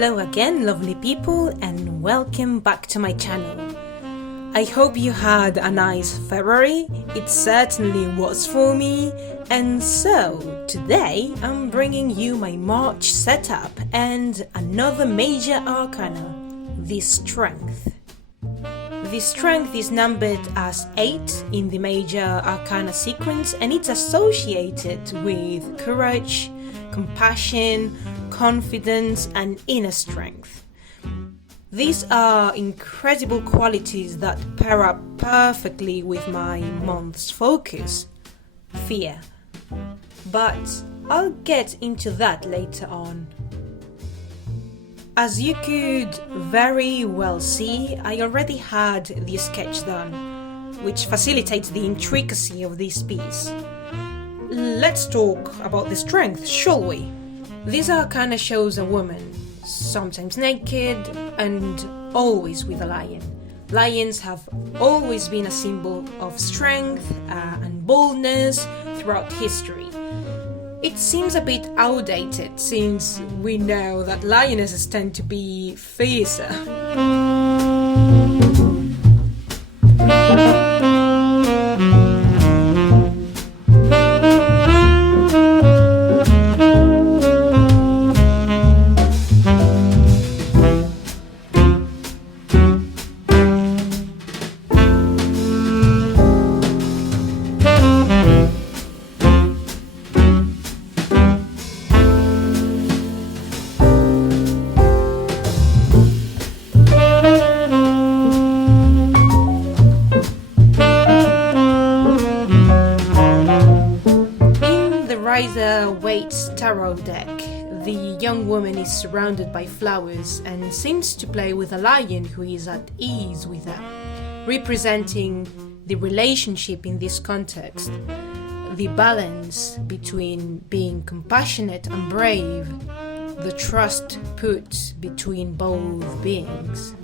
Hello again, lovely people, and welcome back to my channel. I hope you had a nice February. It certainly was for me. And so, today I'm bringing you my March setup and another major arcana, the Strength. The Strength is numbered as 8 in the major arcana sequence, and it's associated with courage, compassion, confidence, and inner strength. These are incredible qualities that pair up perfectly with my month's focus, fear. But I'll get into that later on. As you could very well see, I already had the sketch done, which facilitates the intricacy of this piece. Let's talk about the Strength, shall we? This arcana shows a woman, sometimes naked and always with a lion. Lions have always been a symbol of strength and boldness throughout history. It seems a bit outdated since we know that lionesses tend to be fiercer. Waite's tarot deck, the young woman is surrounded by flowers and seems to play with a lion who is at ease with her, representing the relationship in this context, the balance between being compassionate and brave, the trust put between both beings.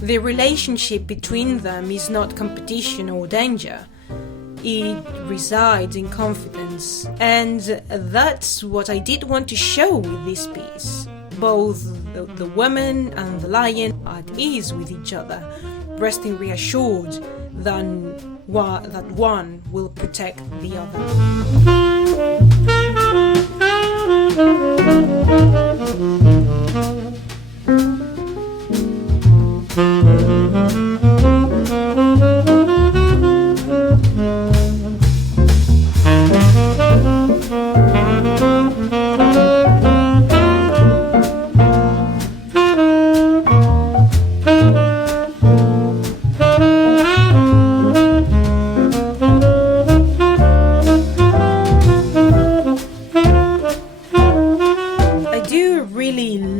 The relationship between them is not competition or danger. It resides in confidence, and that's what I did want to show with this piece. Both the woman and the lion are at ease with each other, resting reassured that one will protect the other.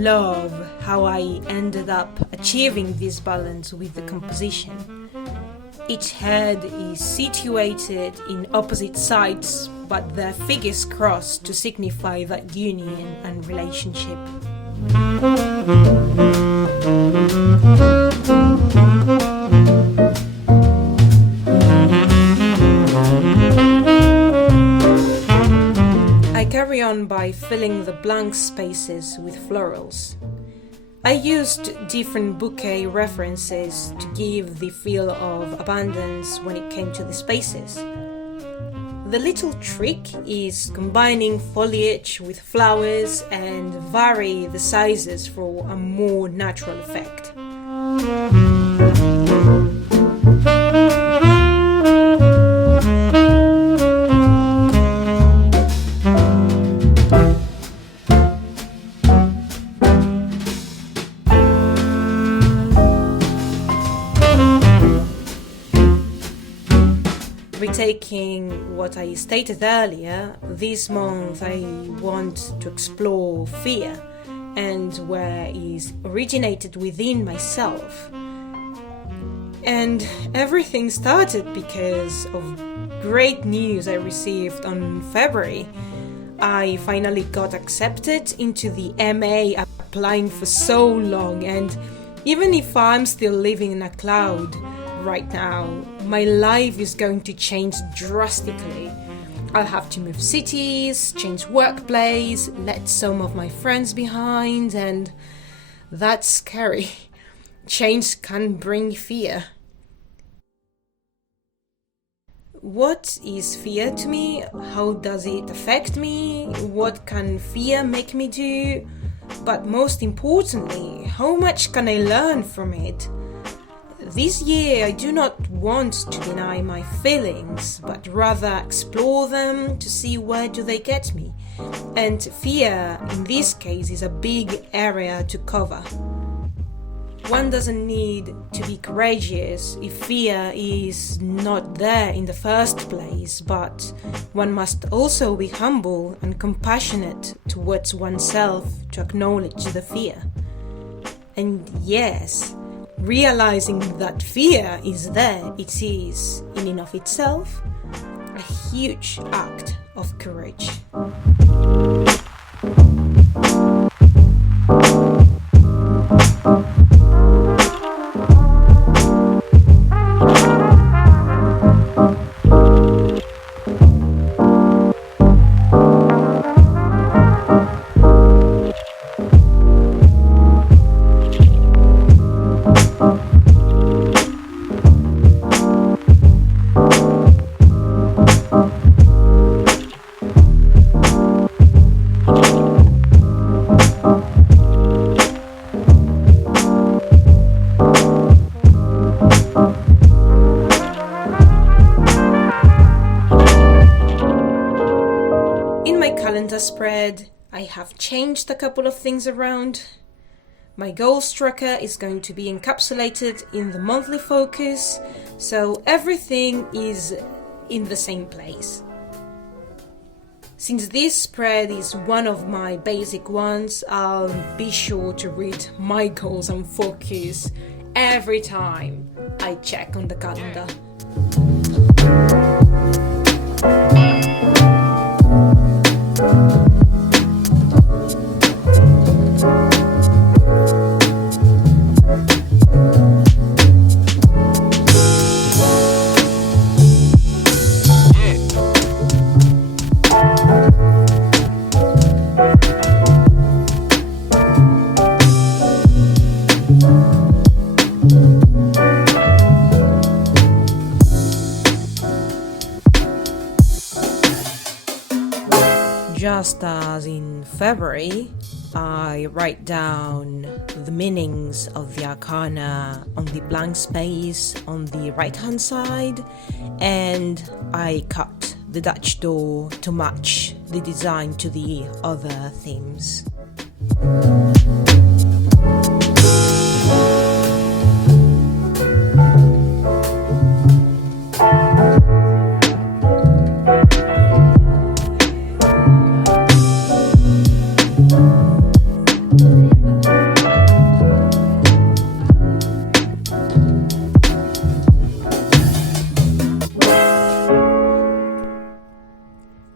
Love how I ended up achieving this balance with the composition. Each head is situated in opposite sides, but their figures cross to signify that union and relationship. I carry on by filling the blank spaces with florals. I used different bouquet references to give the feel of abundance when it came to the spaces. The little trick is combining foliage with flowers and vary the sizes for a more natural effect. Retaking what I stated earlier, this month I want to explore fear and where it originated within myself. And everything started because of great news I received on February. I finally got accepted into the MA applying for so long, and even if I'm still living in a cloud right now, my life is going to change drastically. I'll have to move cities, change workplace, let some of my friends behind, and that's scary. Change can bring fear. What is fear to me? How does it affect me? What can fear make me do? But most importantly, how much can I learn from it? This year I do not want to deny my feelings, but rather explore them to see where do they get me. And fear, in this case, is a big area to cover. One doesn't need to be courageous if fear is not there in the first place, but one must also be humble and compassionate towards oneself to acknowledge the fear. And yes, realizing that fear is there, it is, in and of itself, a huge act of courage. Spread, I have changed a couple of things around. My goals tracker is going to be encapsulated in the monthly focus, so everything is in the same place. Since this spread is one of my basic ones, I'll be sure to read my goals and focus every time I check on the calendar. Just as in February, I write down the meanings of the arcana on the blank space on the right hand side, and I cut the Dutch door to match the design to the other themes.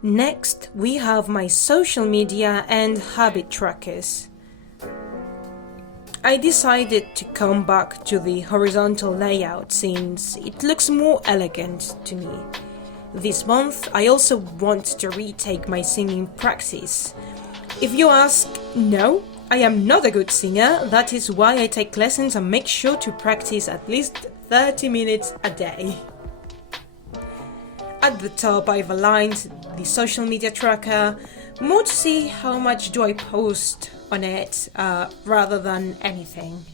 Next, we have my social media and habit trackers. I decided to come back to the horizontal layout since it looks more elegant to me. This month, I also want to retake my singing practice. If you ask, no, I am not a good singer. That is why I take lessons and make sure to practice at least 30 minutes a day. At the top, I've aligned the social media tracker more to see how much do I post on it rather than anything.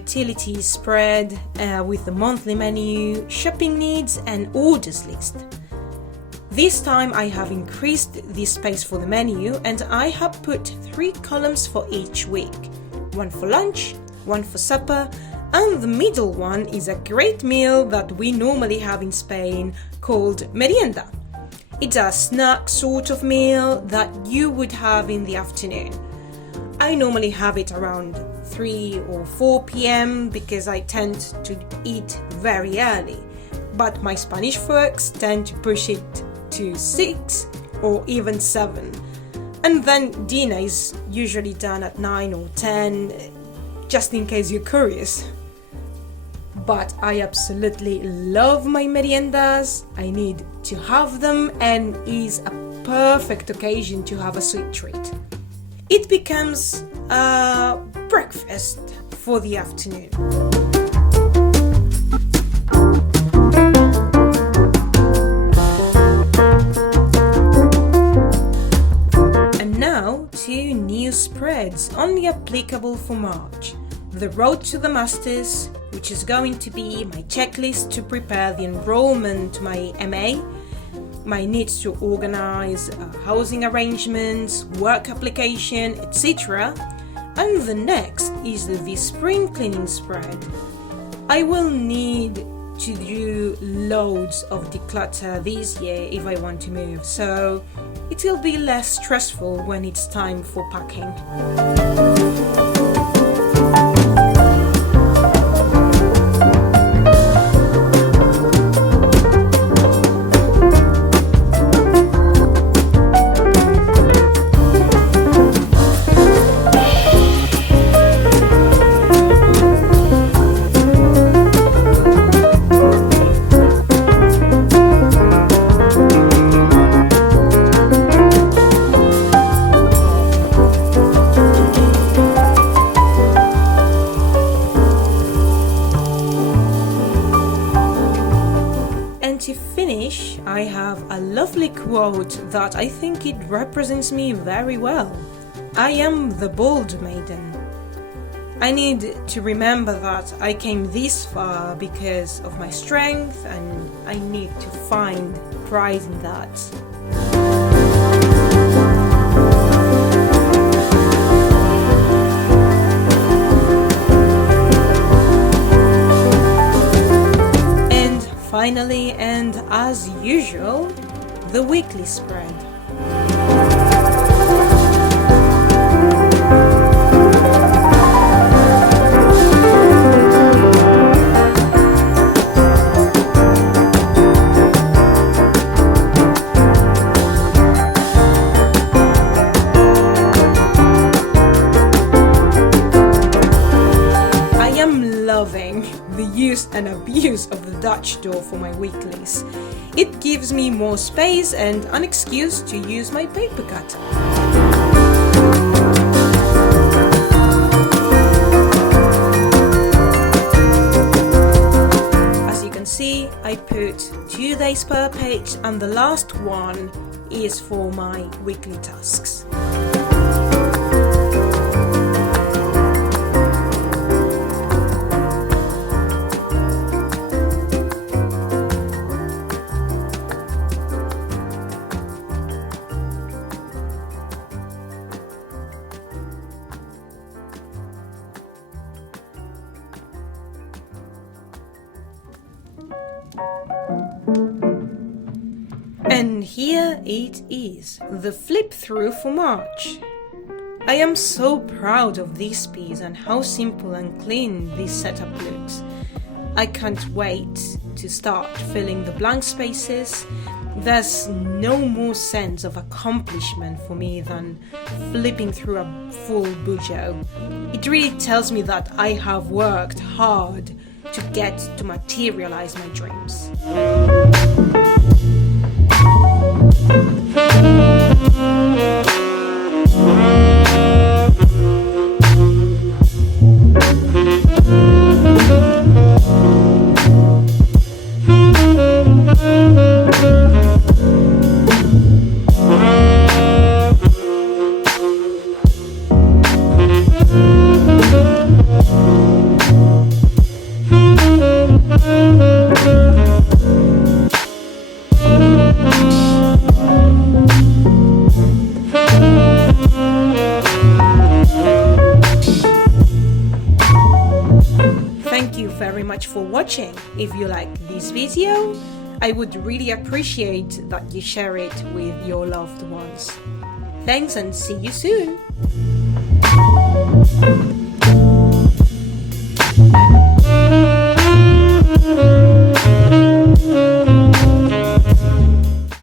utility spread with the monthly menu, shopping needs and orders list. This time I have increased the space for the menu and I have put 3 columns for each week. One for lunch, one for supper, and the middle one is a great meal that we normally have in Spain called merienda. It's a snack sort of meal that you would have in the afternoon. I normally have it around 3 or 4 p.m. because I tend to eat very early, but my Spanish folks tend to push it to 6 or even 7. And then dinner is usually done at 9 or 10, just in case you're curious. But I absolutely love my meriendas. I need to have them and is a perfect occasion to have a sweet treat. It becomes a breakfast for the afternoon. Two new spreads only applicable for March. The Road to the Masters, which is going to be my checklist to prepare the enrollment to my MA, my needs to organize housing arrangements, work application, etc. And the next is the spring cleaning spread. I will need to do loads of declutter this year if I want to move, so it will be less stressful when it's time for packing. I have a lovely quote that I think it represents me very well. I am the bold maiden. I need to remember that I came this far because of my strength and I need to find pride in that. Finally, and as usual, the weekly spread. I am loving the use and abuse of the Dutch door for my weeklies. It gives me more space and an excuse to use my paper cutter. As you can see, I put 2 days per page and the last one is for my weekly tasks. And here it is, the flip through for March. I am so proud of this piece and how simple and clean this setup looks. I can't wait to start filling the blank spaces. There's no more sense of accomplishment for me than flipping through a full bujo. It really tells me that I have worked hard to get to materialize my dreams. you very much for watching. If you like this video, I would really appreciate that you share it with your loved ones. Thanks and see you soon!